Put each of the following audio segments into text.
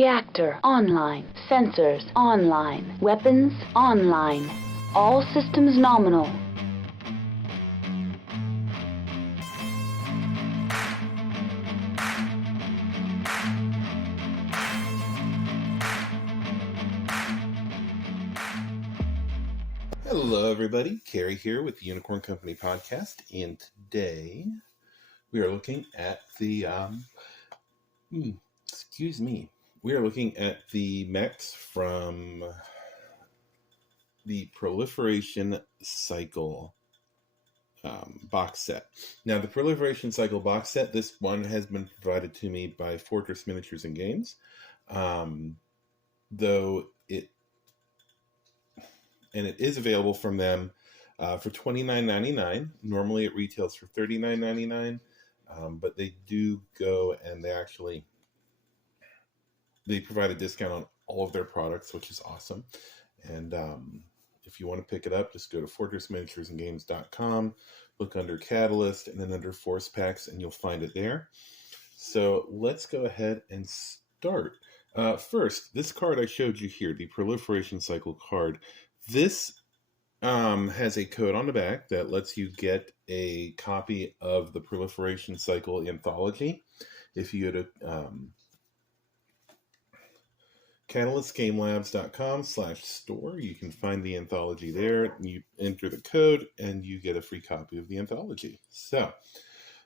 Reactor online. Sensors online. Weapons online. All systems nominal. Hello everybody, Carrie here with the Unicorn Company Podcast, and today we are looking at the, we are looking at the mechs from the Proliferation Cycle box set. Now the Proliferation Cycle box set, this one has been provided to me by Fortress Miniatures and Games, though it is available from them for $29.99. Normally it retails for $39.99, but they do go and they provide a discount on all of their products, which is awesome. And if you want to pick it up, just go to fortressminiaturesandgames.com, look under Catalyst, and then under Force Packs, and you'll find it there. So let's go ahead and start. First, this card I showed you here, the Proliferation Cycle card, this has a code on the back that lets you get a copy of the Proliferation Cycle anthology. If you go to catalystgamelabs.com/store, you can find the anthology there. You enter the code and you get a free copy of the anthology. So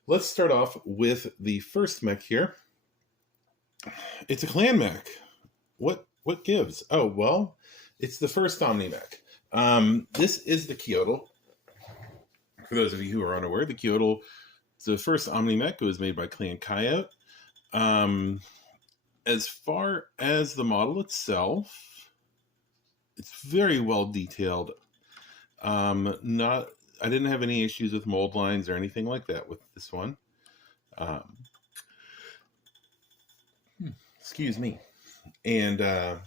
let's start off with the first mech here. It's a clan mech. What gives? Oh, well, it's the first Omni mech. This is the Kyotl. For those of you who are unaware, the first Omni mech was made by Clan Coyote. As far as the model itself, it's very well detailed. I didn't have any issues with mold lines or anything like that with this one. Excuse me. And I'm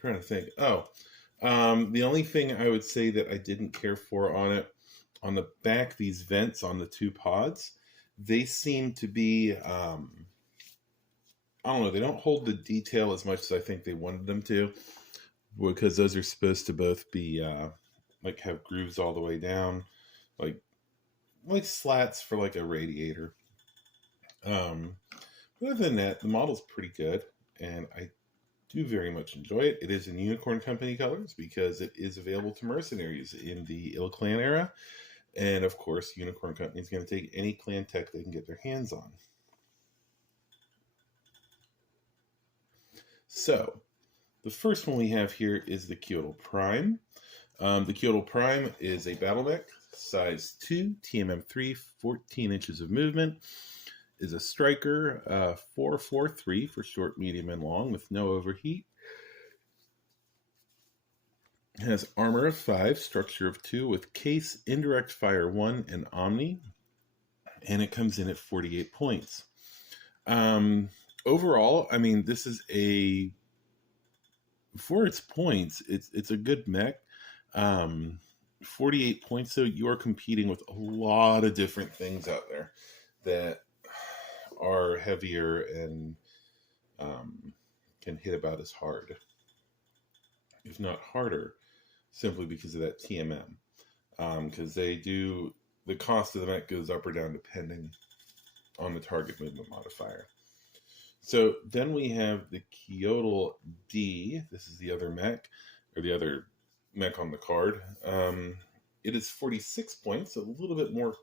trying to think. The only thing I would say that I didn't care for on it, on the back, these vents on the two pods, they seem to be, I don't know, they don't hold the detail as much as I think they wanted them to, because those are supposed to both be, have grooves all the way down, like slats for like a radiator. Other than that, the model's pretty good, and I do very much enjoy it. It is in Unicorn Company colors because it is available to mercenaries in the Ill Clan era. And of course, Unicorn Company is going to take any clan tech they can get their hands on. So, the first one we have here is the Kyotl Prime. The Kyotl Prime is a battle mech, size 2, TMM3, 14 inches of movement. Is a striker, 443 for short, medium, and long with no overheat. Has armor of 5, structure of 2 with case, indirect fire 1, and omni. And it comes in at 48 points. Overall, I mean, this is for its points, it's a good mech. 48 points, so you are competing with a lot of different things out there that are heavier and can hit about as hard, if not harder, simply because of that TMM. Because the cost of the mech goes up or down depending on the target movement modifier. So then we have the Kyotl D. This is the other mech, or the other mech on the card. It is 46 points, a little bit more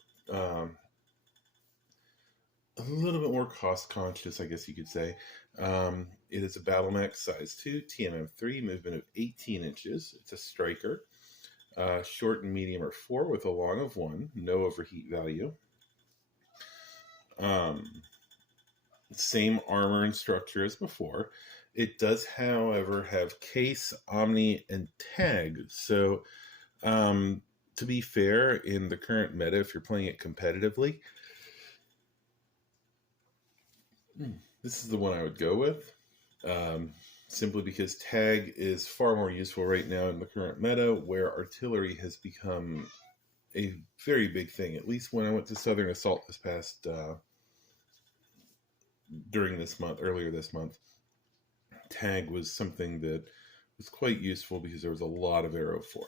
cost conscious, I guess you could say. It is a battle mech, size 2, TMM3, movement of 18 inches. It's a striker. Short and medium are 4 with a long of 1. No overheat value. Same armor and structure as before. It does, however, have case, omni, and tag. So, to be fair, in the current meta, if you're playing it competitively, this is the one I would go with, simply because tag is far more useful right now in the current meta, where artillery has become a very big thing. At least when I went to Southern Assault this past during this month, earlier this month, tag was something that was quite useful because there was a lot of Arrow 4.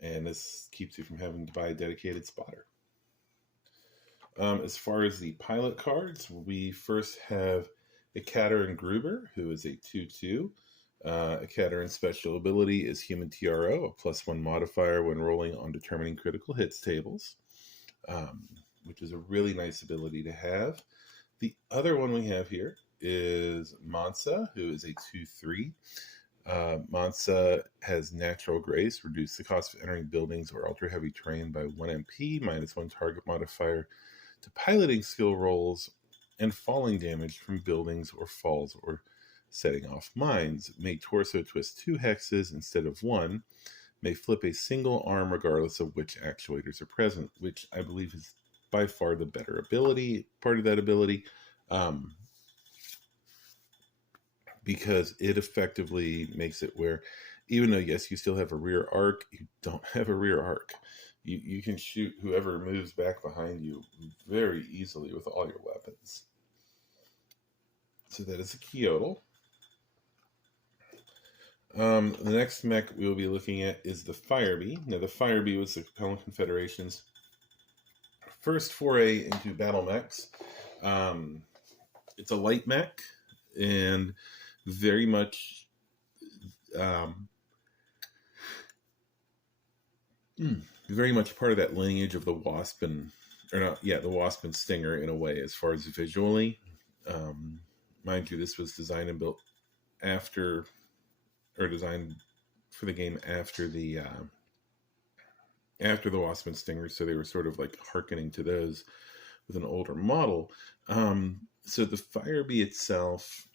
And this keeps you from having to buy a dedicated spotter. As far as the pilot cards, we first have Ikaterin Gruber, who is a 2/2. Ikaterin's special ability is Human TRO, a +1 modifier when rolling on determining critical hits tables, which is a really nice ability to have. The other one we have here is Mansa, who is a 2/3. Mansa has Natural Grace, reduce the cost of entering buildings or ultra heavy terrain by 1 MP, -1 target modifier to piloting skill rolls, and falling damage from buildings or falls or setting off mines. May torso twist 2 hexes instead of 1. May flip a single arm regardless of which actuators are present, which I believe is by far the better ability, part of that ability. Because it effectively makes it where, even though, yes, you still have a rear arc, you don't have a rear arc. You can shoot whoever moves back behind you very easily with all your weapons. So that is a Kyoto. The next mech we will be looking at is the Firebe. Now, the Firebe was the Capellan Confederation's first foray into battle mechs. It's a light mech, and very much part of that lineage of the Wasp and the Wasp and Stinger in a way, as far as visually. Mind you, this was designed and built after, or designed for the game after the Wasp and Stinger, so they were sort of like hearkening to those with an older model. So the Firebe itself,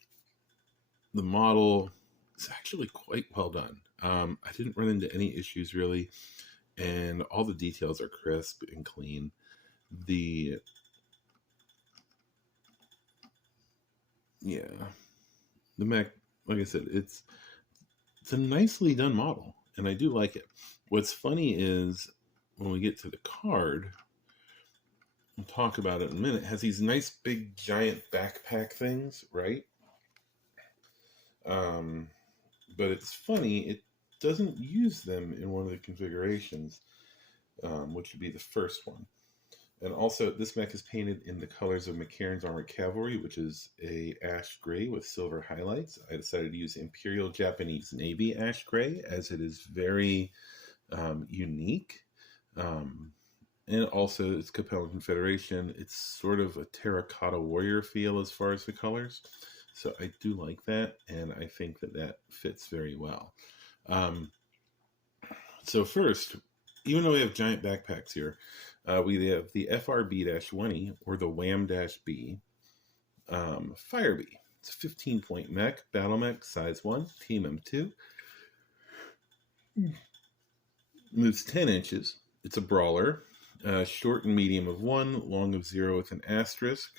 the model is actually quite well done. I didn't run into any issues really, and all the details are crisp and clean. The mech, like I said, it's a nicely done model, and I do like it. What's funny is when we get to the card, we'll talk about it in a minute, it has these nice big giant backpack things, right? But it's funny, it doesn't use them in one of the configurations, which would be the first one. And also, this mech is painted in the colors of McCarran's Armored Cavalry, which is a ash gray with silver highlights. I decided to use Imperial Japanese Navy ash gray, as it is very unique. And also, it's Capellan Confederation. It's sort of a terracotta warrior feel as far as the colors. So I do like that, and I think that fits very well. So first, even though we have giant backpacks here, we have the FRB-20, or the WAM-B, Firebe. It's a 15-point mech, battle mech, size 1, team M2. Moves 10 inches. It's a brawler. Short and medium of 1, long of 0 with an asterisk.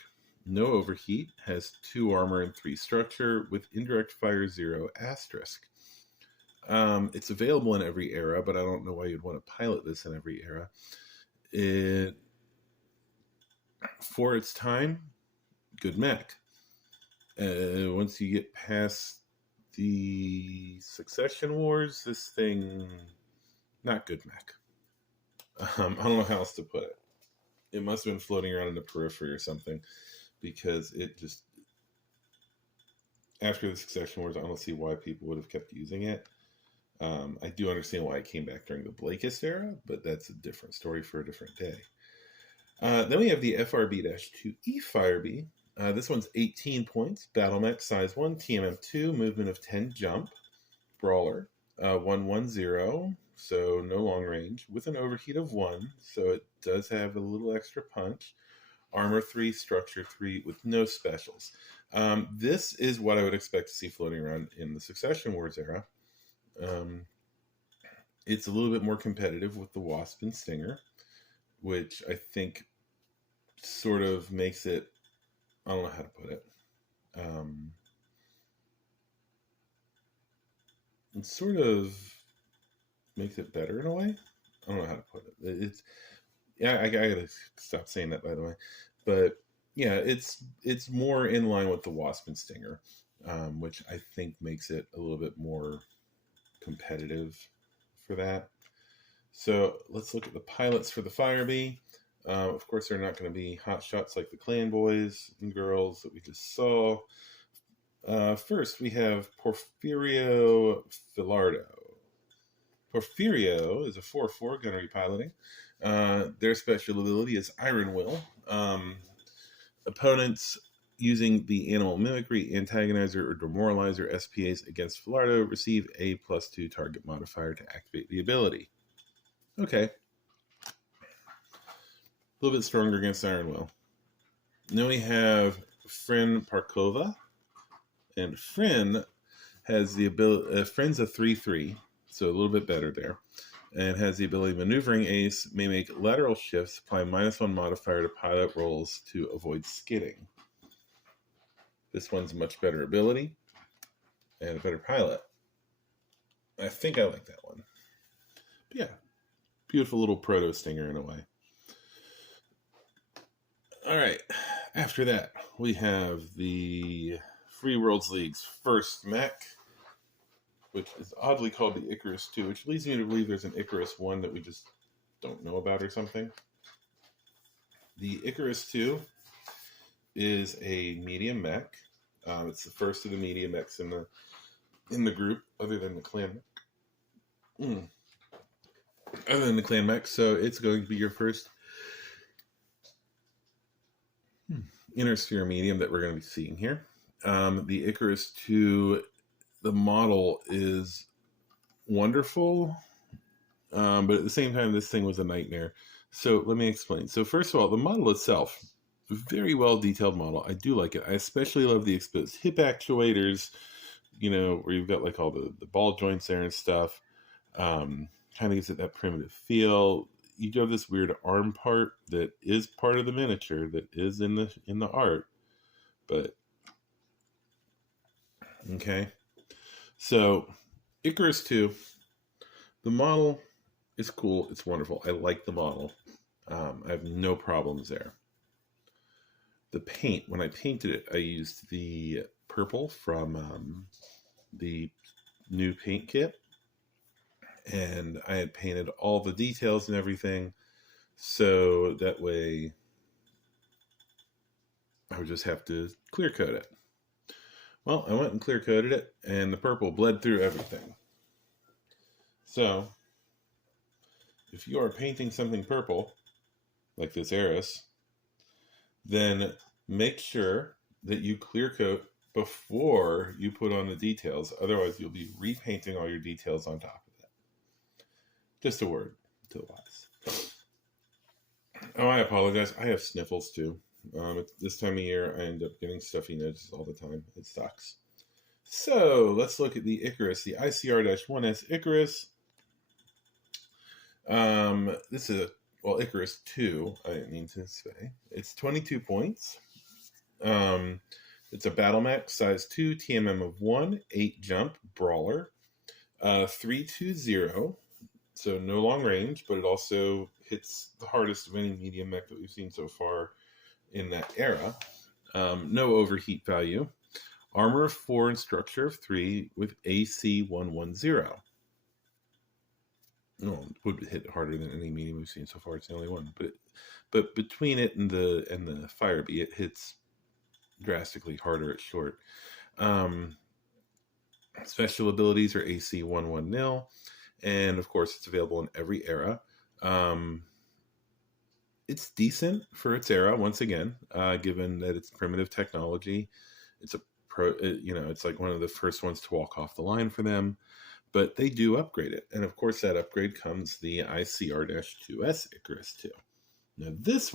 No overheat, has 2 armor and 3 structure, with indirect fire 0 asterisk. It's available in every era, but I don't know why you'd want to pilot this in every era. For its time, good mech. Once you get past the Succession Wars, this thing, not good mech. I don't know how else to put it. It must have been floating around in the periphery or something, because it just, after the Succession Wars, I don't see why people would have kept using it. I do understand why it came back during the Blakist era, but that's a different story for a different day. Then we have the FRB-2E Firebe. This one's 18 points, battle mech, size 1, TMM2, movement of 10, jump, brawler, 110, so no long range, with an overheat of 1, so it does have a little extra punch, armor 3, structure 3, with no specials. This is what I would expect to see floating around in the Succession Wars era. It's a little bit more competitive with the Wasp and Stinger, which I think sort of makes it, I don't know how to put it. It sort of makes it better in a way. I don't know how to put it. I gotta stop saying that, by the way. But yeah, it's more in line with the Wasp and Stinger, which I think makes it a little bit more competitive for that. So let's look at the pilots for the Firebe. Of course, they're not going to be hot shots like the clan boys and girls that we just saw. First, we have Porfirio Filardo. Porfirio is a 4/4 gunnery piloting. Their special ability is Iron Will. Opponents using the Animal Mimicry, Antagonizer, or Demoralizer SPAs against Filardo receive a +2 target modifier to activate the ability. Okay. A little bit stronger against Iron Will. Then we have Frin Parkova. And Frin has the ability, Frin's a 3/3, so a little bit better there. And has the ability Maneuvering Ace, may make lateral shifts, apply -1 modifier to pilot rolls to avoid skidding. This one's a much better ability and a better pilot. I think I like that one. But yeah, beautiful little proto stinger in a way. All right, after that, we have the Free Worlds League's first mech, which is oddly called the Icarus 2, which leads me to believe there's an Icarus 1 that we just don't know about or something. The Icarus 2 is a medium mech. It's the first of the medium mechs in the group, other than the clan mech. Other than the clan mech, so it's going to be your first inner sphere medium that we're going to be seeing here. The Icarus 2, the model is wonderful, but at the same time, this thing was a nightmare. So let me explain. So first of all, the model itself, very well detailed model. I do like it. I especially love the exposed hip actuators, where you've got like all the ball joints there and stuff. Kind of gives it that primitive feel. You do have this weird arm part that is part of the miniature that is in the art, but okay. So Icarus 2, the model is cool. It's wonderful. I like the model. I have no problems there. The paint, when I painted it, I used the purple from the new paint kit. And I had painted all the details and everything. So that way I would just have to clear coat it. Well, I went and clear coated it, and the purple bled through everything. So, if you are painting something purple, like this Eris, then make sure that you clear coat before you put on the details. Otherwise, you'll be repainting all your details on top of it. Just a word to the wise. Oh, I apologize. I have sniffles too. This time of year, I end up getting stuffy noses all the time. It sucks. So, let's look at the Icarus, the ICR-1S Icarus. This is Icarus 2, I didn't mean to say. It's 22 points. It's a battle mech, size 2, TMM of 1, 8 jump, brawler, 320, so no long range, but it also hits the hardest of any medium mech that we've seen so far in that era. No overheat value. Armor of 4 and structure of 3 with AC 110. No, it would hit harder than any medium we've seen so far. It's the only one, but between it and the Firebe, it hits drastically harder at short. Special abilities are AC 110, and of course, it's available in every era. It's decent for its era. Once again, given that it's primitive technology, it's it's like one of the first ones to walk off the line for them. But they do upgrade it. And of course, that upgrade comes the ICR-2S Icarus 2. Now, this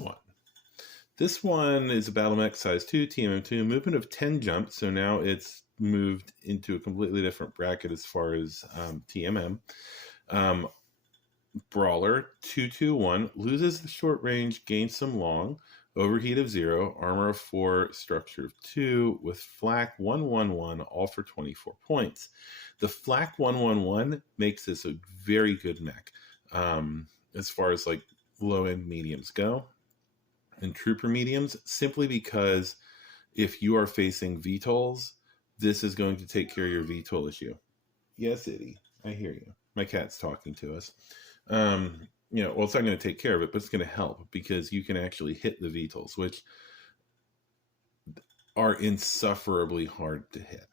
one is a battle mech size 2, TMM2, movement of 10 jump. So now it's moved into a completely different bracket as far as TMM. Brawler, 221, loses the short range, gains some long, overheat of 0, armor of 4, structure of 2, with flak 111, all for 24 points. The flak 111 makes this a very good mech as far as like low-end mediums go. and trooper mediums, simply because if you are facing VTOLs, this is going to take care of your VTOL issue. Yes, Itty, I hear you. My cat's talking to us. Well, it's not going to take care of it, but it's going to help because you can actually hit the VTOLs, which are insufferably hard to hit.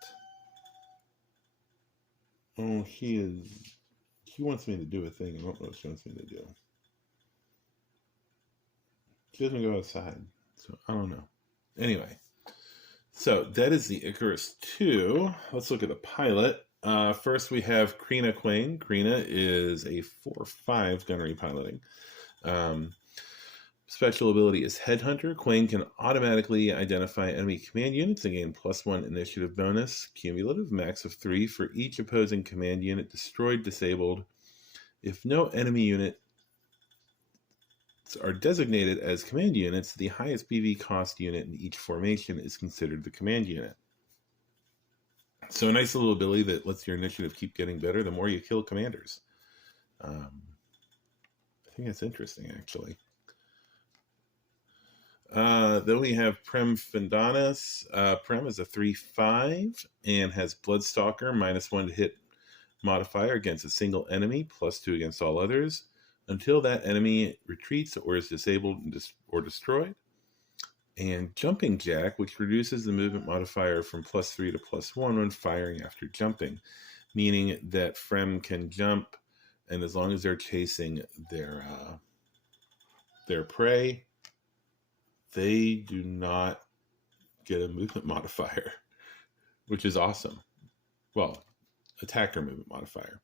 Oh, she wants me to do a thing. I don't know what she wants me to do. She doesn't go outside, so I don't know. Anyway, so that is the Icarus 2. Let's look at the pilot. First, we have Krina Quain. Krina is a 4/5 gunnery piloting. Special ability is Headhunter. Quain can automatically identify enemy command units and gain +1 initiative bonus, cumulative, max of 3 for each opposing command unit destroyed, disabled. If no enemy units are designated as command units, the highest BV cost unit in each formation is considered the command unit. So a nice little ability that lets your initiative keep getting better the more you kill commanders. I think that's interesting, actually. Then we have Prem Findanis. Prem is a 3/5 and has Bloodstalker, -1 to hit modifier against a single enemy, +2 against all others, until that enemy retreats or is disabled or destroyed. And Jumping Jack, which reduces the movement modifier from +3 to +1 when firing after jumping, meaning that Frem can jump, and as long as they're chasing their prey, they do not get a movement modifier, which is awesome. Well, attacker movement modifier,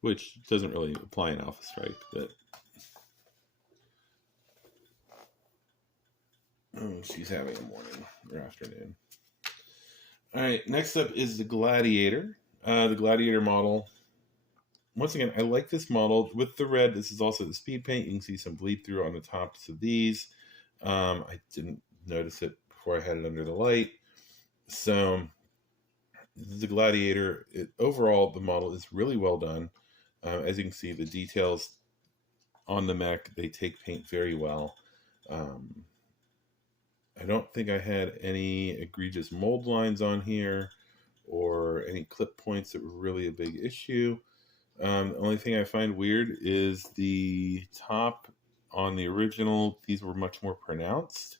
which doesn't really apply in Alpha Strike, but she's having a morning or afternoon. All right, next up is the Gladiator. The Gladiator model. Once again, I like this model with the red. This is also the speed paint. You can see some bleed through on the tops of these. I didn't notice it before I had it under the light. So this is the Gladiator. Overall, the model is really well done. As you can see, the details on the mech, they take paint very well. I don't think I had any egregious mold lines on here or any clip points that were really a big issue. The only thing I find weird is the top on the original. These were much more pronounced.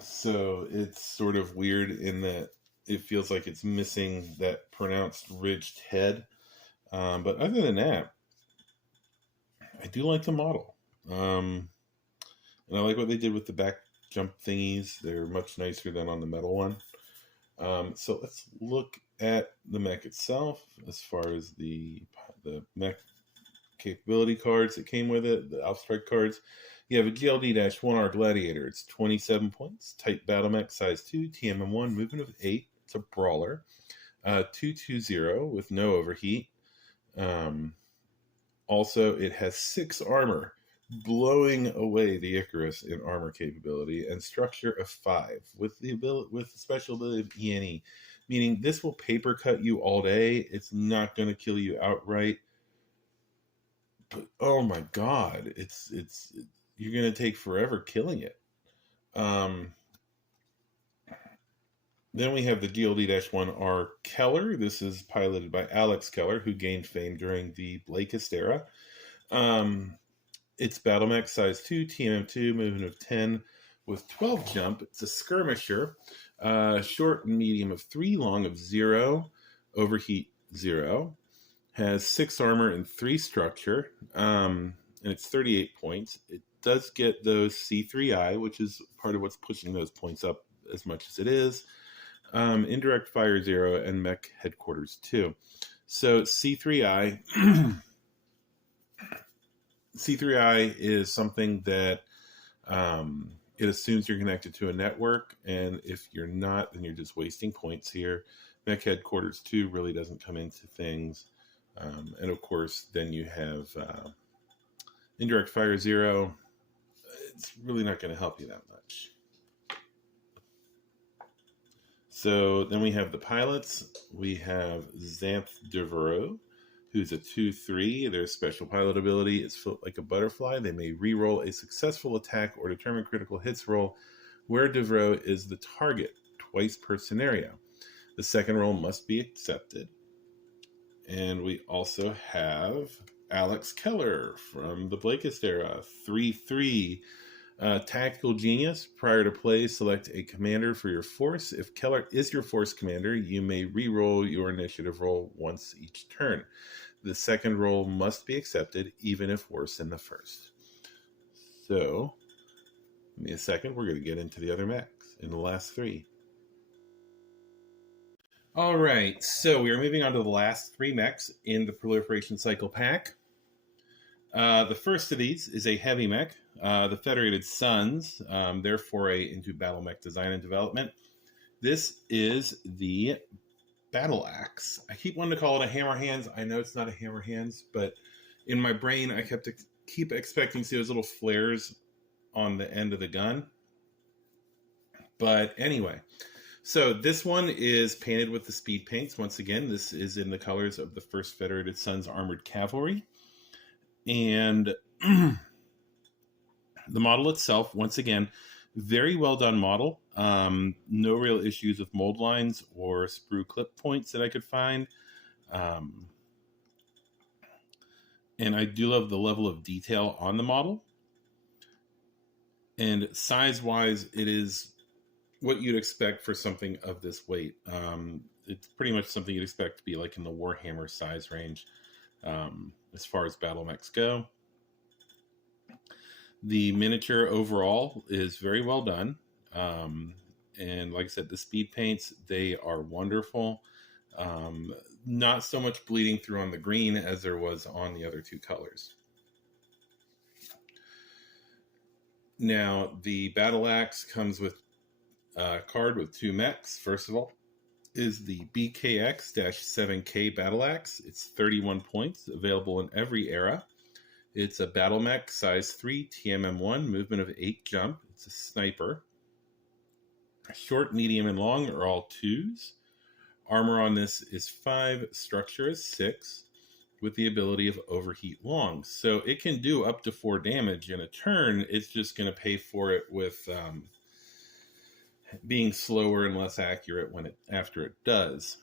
So it's sort of weird in that it feels like it's missing that pronounced ridged head. But other than that, I do like the model. And I like what they did with the back jump thingies. They're much nicer than on the metal one. So let's look at the mech itself as far as the mech capability cards that came with it, the Alpha Strike cards. You have a GLD-1R Gladiator. It's 27 points. Type Battle Mech, size 2, TMM1, movement of 8. It's a brawler. 220 with no overheat. Also, it has 6 armor, blowing away the Icarus in armor capability, and structure of 5 with the special ability of ENE, meaning this will paper cut you all day. It's not going to kill you outright, but oh my god, it's you're going to take forever killing it. Then we have the GLD-1R Keller. This is piloted by Alex Keller, who gained fame during the Blakist era. It's Battle Mech, size 2, TMM2, movement of 10 with 12 jump. It's a skirmisher, short and medium of 3, long of 0, overheat 0. Has 6 armor and 3 structure, and it's 38 points. It does get those C3I, which is part of what's pushing those points up as much as it is. Indirect fire 0 and mech headquarters 2. So C3I C3I is something that it assumes you're connected to a network, and if you're not, then you're just wasting points here. Mech headquarters 2 really doesn't come into things. And of course, then you have indirect fire 0. It's really not going to help you that much. So then we have the pilots. We have Xanth Devereaux. who's a 2/3. Their special pilot ability is Float Like a Butterfly. They may re-roll a successful attack or determine critical hits roll where Devereaux is the target, twice per scenario. The second roll must be accepted. And we also have Alex Keller from the Blakist era, 3/3. Tactical Genius. Prior to play, select a commander for your force. If Keller is your force commander, you may re-roll your initiative roll once each turn. The second roll must be accepted, even if worse than the first. So, give me a second. We're going to get into the other mechs in the last 3. All right, so we are moving on to the last 3 mechs in the Proliferation Cycle pack. The first of these is a heavy mech, the Federated Suns, their foray into battle mech design and development. This is the Battle Axe. I keep wanting to call it a Hammer Hands. I know it's not a Hammer Hands, but in my brain, I keep expecting to see those little flares on the end of the gun. But anyway, so this one is painted with the speed paints. Once again, this is in the colors of the first Federated Suns Armored Cavalry. And the model itself, once again, very well done model. No real issues with mold lines or sprue clip points that I could find. And I do love the level of detail on the model. And size-wise, it is what you'd expect for something of this weight. It's pretty much something you'd expect to be like in the Warhammer size range as far as battle mechs go. The miniature overall is very well done. And like I said, the speed paints, they are wonderful. Not so much bleeding through on the green as there was on the other 2 colors. Now, the Battle Axe comes with a card with 2 mechs. First of all, is the BKX-7K Battle Axe. It's 31 points, available in every era. It's a battle mech, size 3, TMM1, movement of 8, jump. It's a sniper. Short, medium, and long are all 2s. Armor on this is 5, structure is 6, with the ability of overheat long. So it can do up to 4 damage in a turn. It's just going to pay for it with being slower and less accurate after it does.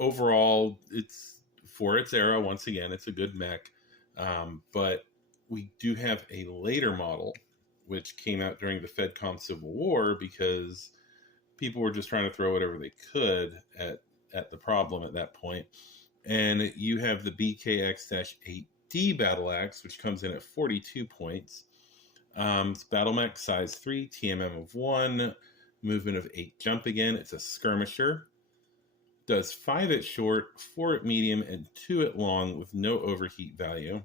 Overall, it's for its era. Once again, it's a good mech, but we do have a later model which came out during the FedCom Civil War because people were just trying to throw whatever they could at the problem at that point. And you have the BKX-8D Battle Axe, which comes in at 42 points. It's battle mech, size 3, TMM of 1, movement of 8, jump again. It's a skirmisher. Does 5 at short, 4 at medium, and 2 at long with no overheat value.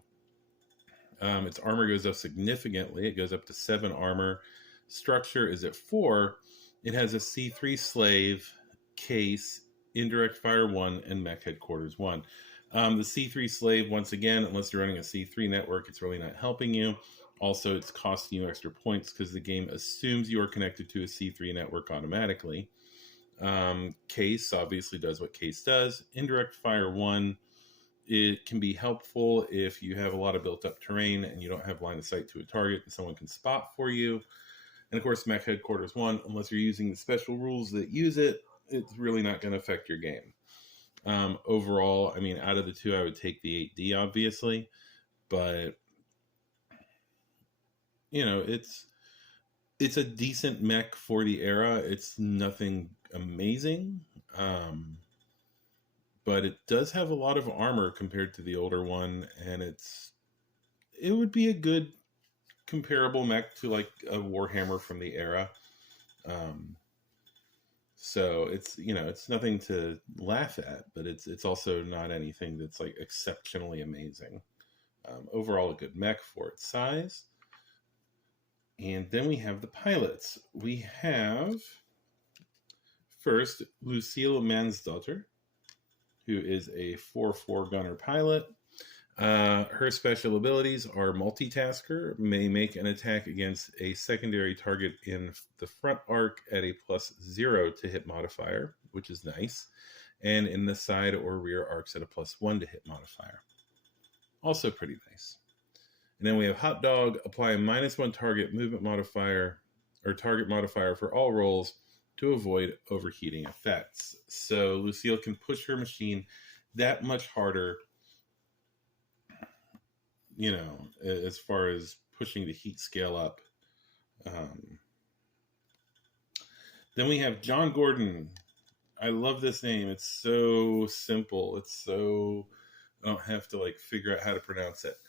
Its armor goes up significantly. It goes up to 7 armor. Structure is at 4. It has a C3 slave, case, indirect fire 1, and mech headquarters 1. The C3 slave, once again, unless you're running a C3 network, it's really not helping you. Also, it's costing you extra points because the game assumes you are connected to a C3 network automatically. Case obviously does what Case does. Indirect fire 1, it can be helpful if you have a lot of built-up terrain and you don't have line of sight to a target and someone can spot for you. And of course, Mech Headquarters 1, unless you're using the special rules that use it, it's really not going to affect your game. Overall, I mean, out of the 2, I would take the 8D, obviously. But, you know, it's a decent mech for the era. It's nothing amazing. But it does have a lot of armor compared to the older one. And it would be a good comparable mech to like a Warhammer from the era. So it's, you know, it's nothing to laugh at, but it's also not anything that's like exceptionally amazing. Overall, a good mech for its size. And then we have the pilots. We have first Lucille Mansdotter, who is a 4/4 gunner pilot. Her special abilities are multitasker, may make an attack against a secondary target in the front arc at a +0 to hit modifier, which is nice. and in the side or rear arcs at a +1 to hit modifier. Also pretty nice. And then we have Hot Dog, apply a -1 target movement modifier or target modifier for all rolls to avoid overheating effects. So Lucille can push her machine that much harder, you know, as far as pushing the heat scale up. Then we have John Gordon. I love this name. It's so simple. It's so, I don't have to like figure out how to pronounce it.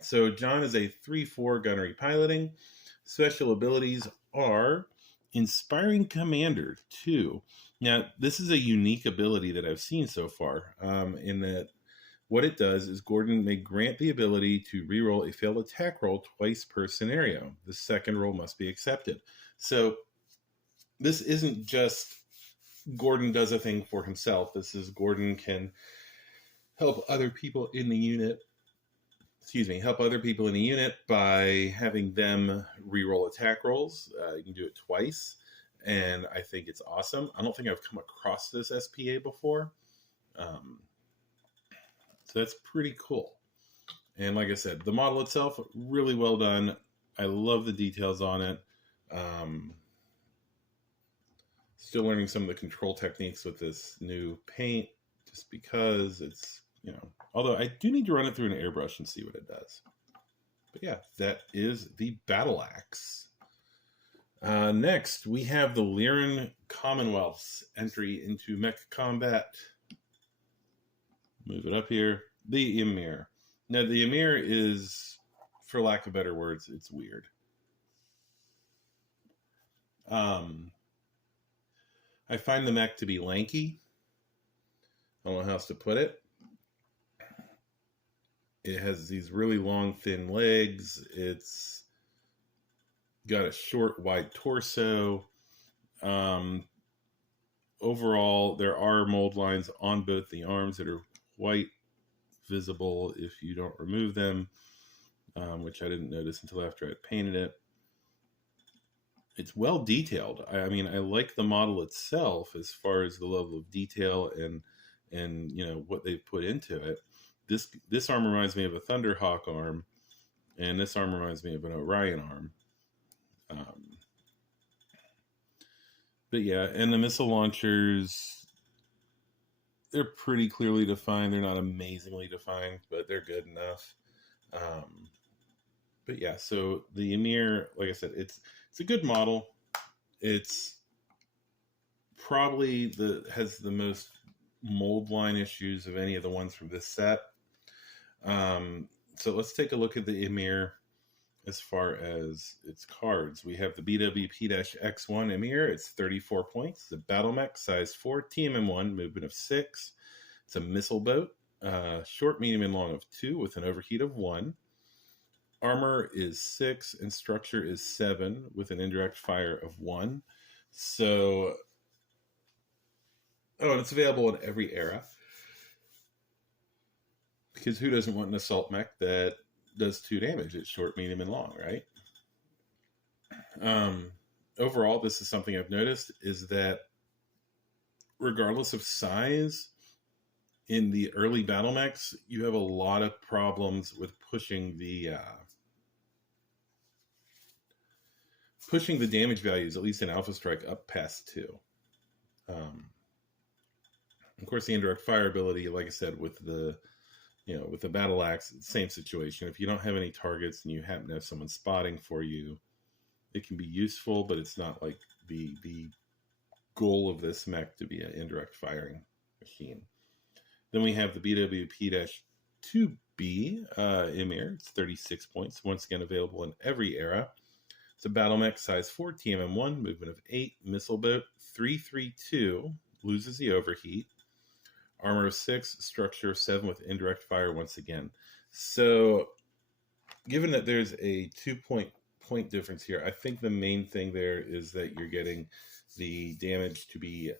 So John is a 3/4 gunnery piloting. Special abilities are Inspiring Commander 2. Now, this is a unique ability that I've seen so far, in that what it does is Gordon may grant the ability to reroll a failed attack roll twice per scenario. The second roll must be accepted. So this isn't just Gordon does a thing for himself. This is Gordon can help other people in the unit. Help other people in the unit by having them reroll attack rolls. You can do it twice, and I think it's awesome. I don't think I've come across this SPA before. So that's pretty cool. And like I said, the model itself, really well done. I love the details on it. Still learning some of the control techniques with this new paint, just because it's, you know, although I do need to run it through an airbrush and see what it does. But yeah, that is the Battle Axe. Next, we have the Lyran Commonwealth's entry into mech combat. Move it up here. The Amir. Now, the Amir is, for lack of better words, it's weird. I find the mech to be lanky. I don't know how else to put it. It has these really long, thin legs. It's got a short, wide torso. Overall, there are mold lines on both the arms that are quite visible if you don't remove them, which I didn't notice until after I painted it. It's well detailed. I mean, I like the model itself as far as the level of detail and you know what they've put into it. This arm reminds me of a Thunderhawk arm, and this arm reminds me of an Orion arm. But yeah, and the missile launchers, they're pretty clearly defined. They're not amazingly defined, but they're good enough. But yeah, so the Amir, like I said, it's a good model. It's probably has the most mold line issues of any of the ones from this set. So let's take a look at the Amir as far as its cards. We have the BWP-X1 Amir. It's 34 points. It's a battle mech, size 4, TMM1, movement of 6. It's a missile boat, short, medium, and long of 2 with an overheat of 1. Armor is 6 and structure is 7 with an indirect fire of 1. So, and it's available in every era. Because who doesn't want an assault mech that does 2 damage? It's short, medium, and long, right? Overall, this is something I've noticed, is that regardless of size, in the early battle mechs, you have a lot of problems with pushing the damage values, at least in Alpha Strike, up past 2. Of course, the indirect fire ability, like I said, with the battle axe, same situation. If you don't have any targets and you happen to have someone spotting for you, it can be useful, but it's not like the goal of this mech to be an indirect firing machine. Then we have the BWP-2B Amir. It's 36 points. Once again, available in every era. It's a battle mech, size 4, TMM1, movement of 8, missile boat, 332, loses the overheat. Armor of 6, structure of 7 with indirect fire once again. So, given that there's a 2-point difference here, I think the main thing there is that you're getting the damage to be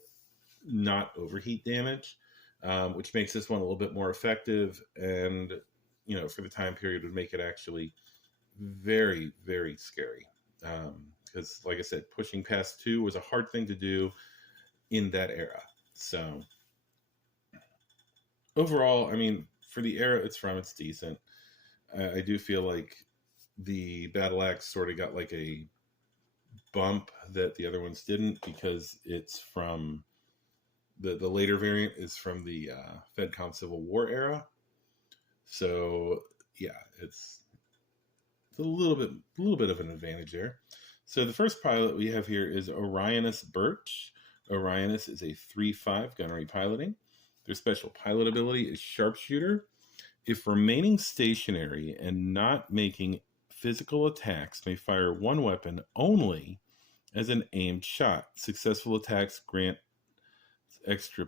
not overheat damage, which makes this one a little bit more effective, and for the time period would make it actually very, very scary. Because, like I said, pushing past 2 was a hard thing to do. in that era. So overall, I mean, for the era it's from, it's decent. I do feel like the Battle Axe sort of got like a bump that the other ones didn't, because it's from the later variant is from the FedCon Civil War era. So yeah, it's a little bit of an advantage there. So the first pilot we have here is Orionis Birch. Orionis is a 3/5 gunnery piloting. Their special pilot ability is Sharpshooter. If remaining stationary and not making physical attacks, may fire one weapon only as an aimed shot. Successful attacks grant extra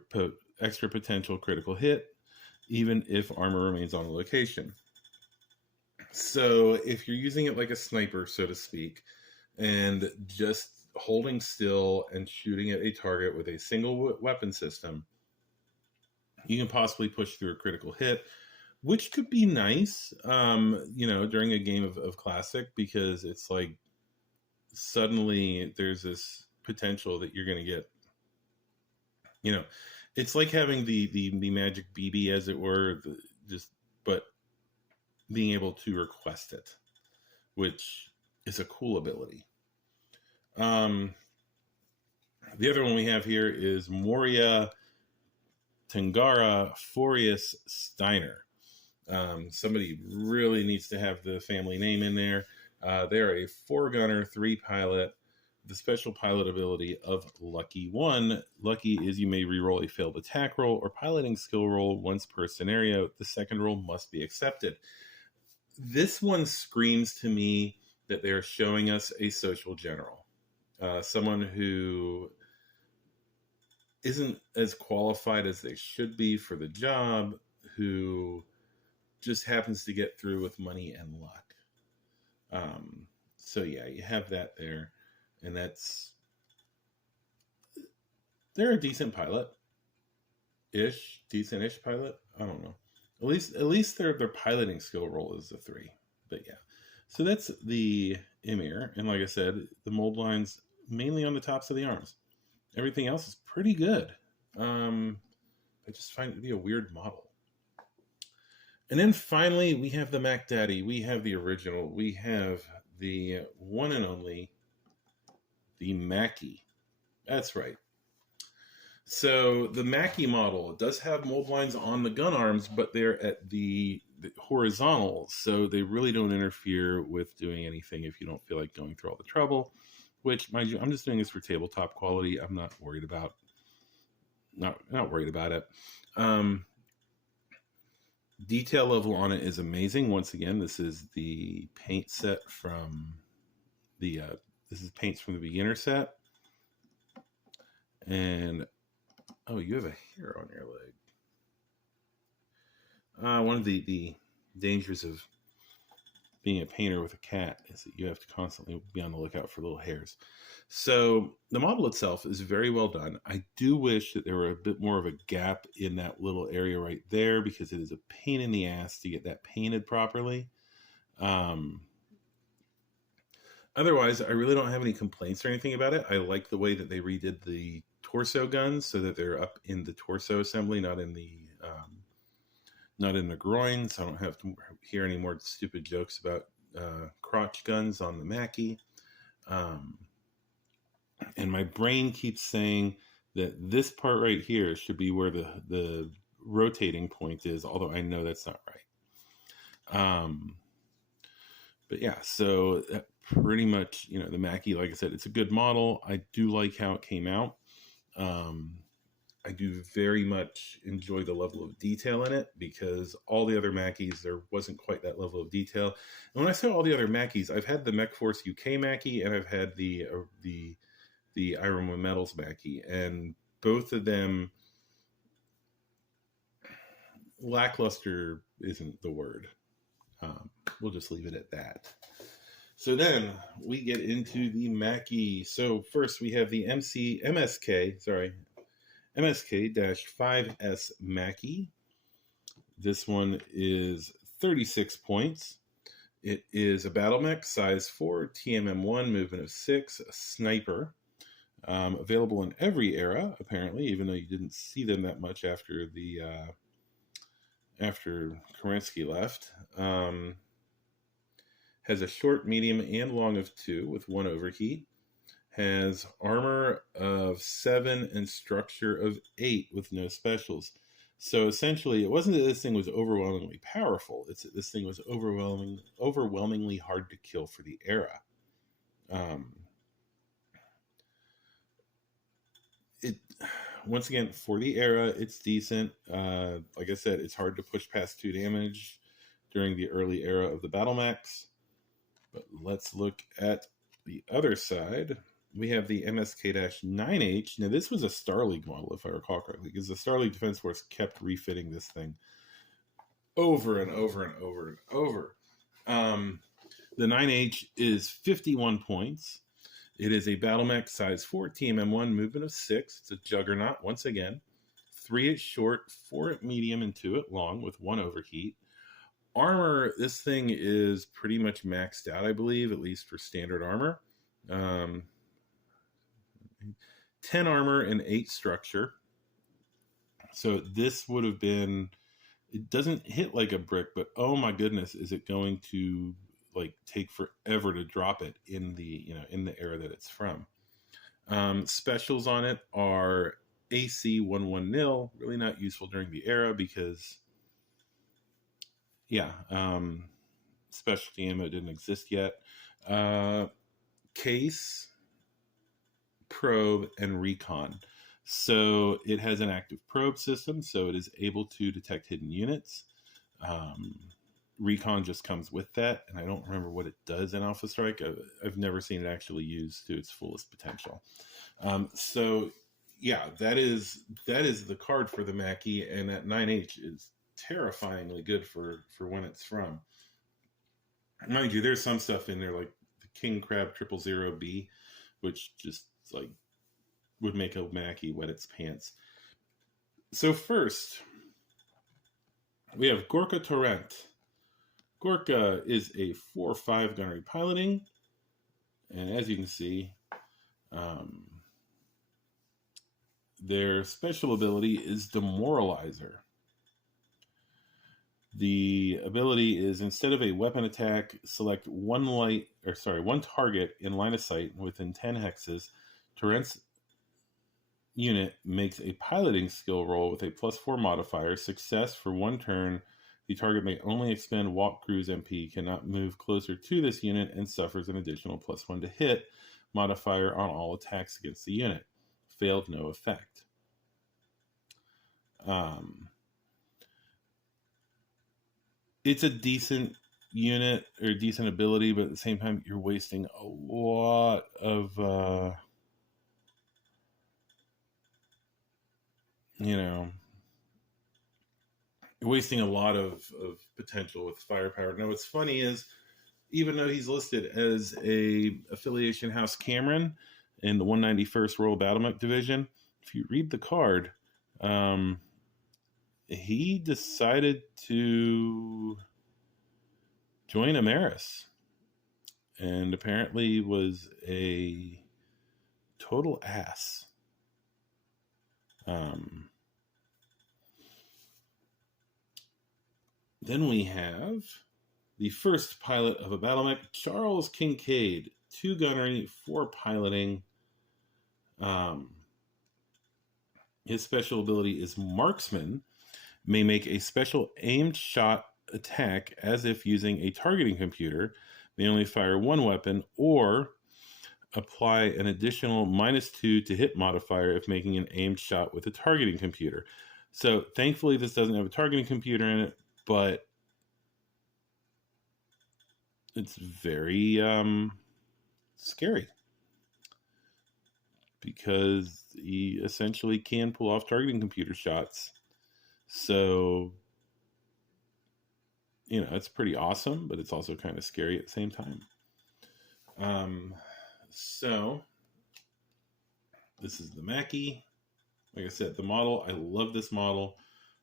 potential critical hit, even if armor remains on the location. So if you're using it like a sniper, so to speak, and just holding still and shooting at a target with a single weapon system, you can possibly push through a critical hit, which could be nice, during a game of Classic, because it's like suddenly there's this potential that you're going to get, it's like having the magic BB, as it were, but being able to request it, which is a cool ability. The other one we have here is Moria Tangara Forius Steiner. Somebody really needs to have the family name in there. They're a 4-gunner, 3-pilot, the special pilot ability of Lucky 1. Lucky is you may reroll a failed attack roll or piloting skill roll once per scenario. The second roll must be accepted. This one screams to me that they're showing us a social general, someone who isn't as qualified as they should be for the job, who just happens to get through with money and luck. So yeah, you have that there, and they're a decent decent-ish pilot. I don't know. At least their piloting skill roll is a 3. But yeah, so that's the Amir, and like I said, the mold line's mainly on the tops of the arms. Everything else is pretty good. I just find it to be a weird model. And then finally, we have the Mac Daddy. We have the original. We have the one and only, the Mackie. That's right. So the Mackie model does have mold lines on the gun arms, but they're at the horizontal, so they really don't interfere with doing anything if you don't feel like going through all the trouble. Which, mind you, I'm just doing this for tabletop quality. I'm not worried about it. Detail level on it is amazing. Once again, this is the paint set from this is paints from the beginner set. And oh, you have a hair on your leg. One of the dangers of being a painter with a cat is that you have to constantly be on the lookout for little hairs. So the model itself is very well done. I do wish that there were a bit more of a gap in that little area right there, because it is a pain in the ass to get that painted properly. Otherwise, I really don't have any complaints or anything about it. I like the way that they redid the torso guns so that they're up in the torso assembly, not in the groin, so I don't have to hear any more stupid jokes about crotch guns on the Mackie. And my brain keeps saying that this part right here should be where the rotating point is, although I know that's not right. But yeah, so that pretty much, the Mackie, like I said, it's a good model. I do like how it came out. I do very much enjoy the level of detail in it, because all the other Mackies, there wasn't quite that level of detail. And when I say all the other Mackies, I've had the Mech Force UK Mackie, and I've had the Iron Metals Mackie, and both of them, lackluster isn't the word. We'll just leave it at that. So then we get into the Mackie. So first we have the MSK-5S Mackie. This one is 36 points. It is a battle mech, size 4, TMM1, movement of 6, a sniper. Available in every era, apparently, even though you didn't see them that much after after Kerensky left. Has a short, medium, and long of 2 with 1 overheat. Has armor of 7 and structure of 8 with no specials. So essentially, it wasn't that this thing was overwhelmingly powerful. It's that this thing was overwhelmingly hard to kill for the era. Once again, for the era, it's decent. Like I said, it's hard to push past 2 damage during the early era of the battle mechs. But let's look at the other side. We have the MSK-9H. Now, this was a Star League model, if I recall correctly, because the Star League Defense Force kept refitting this thing over and over and over and over. The 9H is 51 points. It is a battle mech size 4, TMM1, movement of 6. It's a juggernaut, once again. 3 at short, 4 at medium, and 2 at long, with 1 overheat. Armor, this thing is pretty much maxed out, I believe, at least for standard armor. 10 armor and 8 structure. So this would have been, it doesn't hit like a brick, but oh my goodness, is it going to like take forever to drop it in the, in the era that it's from. Specials on it are AC 110, really not useful during the era because specialty ammo didn't exist yet. Case, probe, and recon. So it has an active probe system, so it is able to detect hidden units. Recon just comes with that, and I don't remember what it does in Alpha Strike. I've never seen it actually used to its fullest potential. So yeah, that is the card for the Mackie, and that 9H is terrifyingly good for when it's from. Mind you, there's some stuff in there like the King Crab 000B, which just like would make a Mackie wet its pants. So first, we have Gorka Torrent. Gorka is a 4/5 gunnery piloting, and as you can see, their special ability is Demoralizer. The ability is, instead of a weapon attack, select one target in line of sight within 10 hexes. Torrent's unit makes a piloting skill roll with a +4 modifier. Success for 1 turn. The target may only expend walk, cruise, MP, cannot move closer to this unit, and suffers an additional +1 to hit modifier on all attacks against the unit. Failed, no effect. It's a decent unit, or decent ability, but at the same time, you're wasting a lot of, you're wasting a lot of potential with firepower. Now, what's funny is, even though he's listed as a affiliation house Cameron in the 191st Royal Battle Mech Division, if you read the card, he decided to join Amaris, and apparently was a total ass. Then we have the first pilot of a battle mech, Charles Kincaid, 2 gunnery, 4 piloting. His special ability is Marksman, may make a special aimed shot attack as if using a targeting computer, may only fire 1 weapon, or apply an additional -2 to hit modifier if making an aimed shot with a targeting computer. So thankfully this doesn't have a targeting computer in it, but it's very scary, because he essentially can pull off targeting computer shots. So, it's pretty awesome, but it's also kind of scary at the same time. So this is the Mackie. Like I said, the model, I love this model.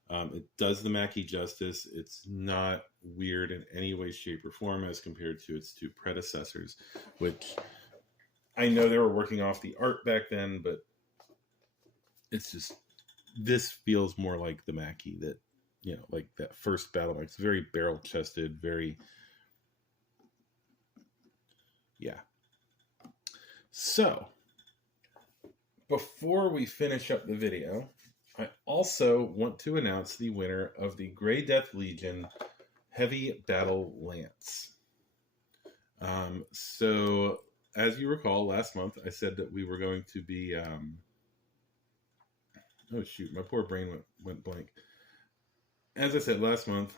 It does the Mackie justice. It's not weird in any way, shape, or form as compared to its 2 predecessors, which I know they were working off the art back then, but it's just, this feels more like the Mackie that, you know, like that first battle. It's very barrel chested, very, yeah. So before we finish up the video, I also want to announce the winner of the Gray Death Legion Heavy Battle Lance. So as you recall, last month I said that we were going to be, oh shoot, my poor brain went blank. As I said last month,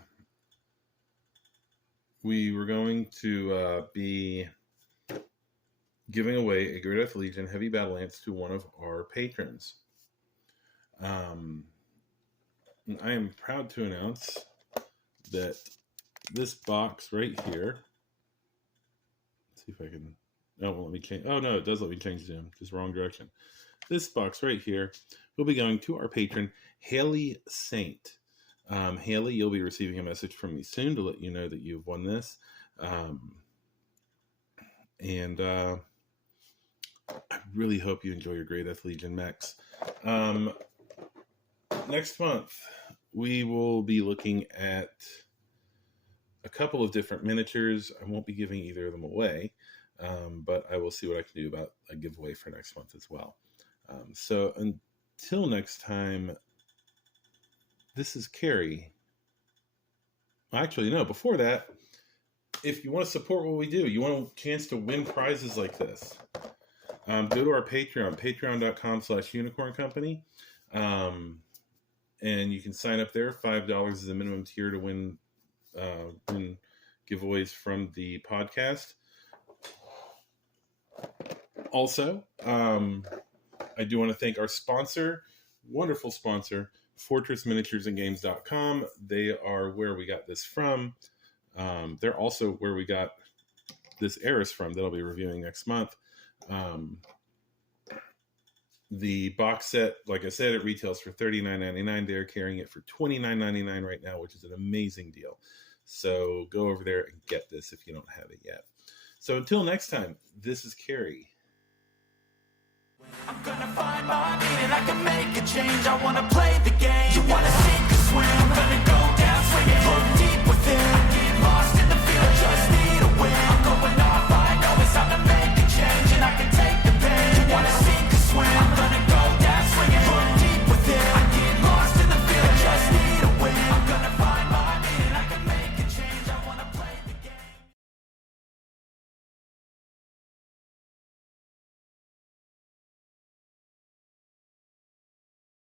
we were going to be giving away a Gray Death Legion Heavy Battle Lance to one of our patrons. And I am proud to announce that this box right here, let's see if I can, oh, it won't let me change, oh no, it does let me change Zoom, just wrong direction. This box right here will be going to our patron, Hailey Saint. Hailey, you'll be receiving a message from me soon to let you know that you've won this. I really hope you enjoy your Gray Death Legion mechs. Next month, we will be looking at a couple of different miniatures. I won't be giving either of them away, but I will see what I can do about a giveaway for next month as well. So until next time, this is Carrie. Actually, no, before that, if you want to support what we do, you want a chance to win prizes like this, go to our Patreon, patreon.com/unicorn company. And you can sign up there. $5 is the minimum tier to win giveaways from the podcast. Also, I do want to thank our sponsor, wonderful sponsor, FortressMiniaturesAndGames.com. They are where we got this from. They're also where we got this Icarus from that I'll be reviewing next month. The box set, like I said, it retails for $39.99. They're carrying it for $29.99 right now, which is an amazing deal. So go over there and get this if you don't have it yet. So until next time, this is Carrie. I'm gonna find my meaning, I can make a change. I wanna play the game. You wanna sink or swim? I'm gonna go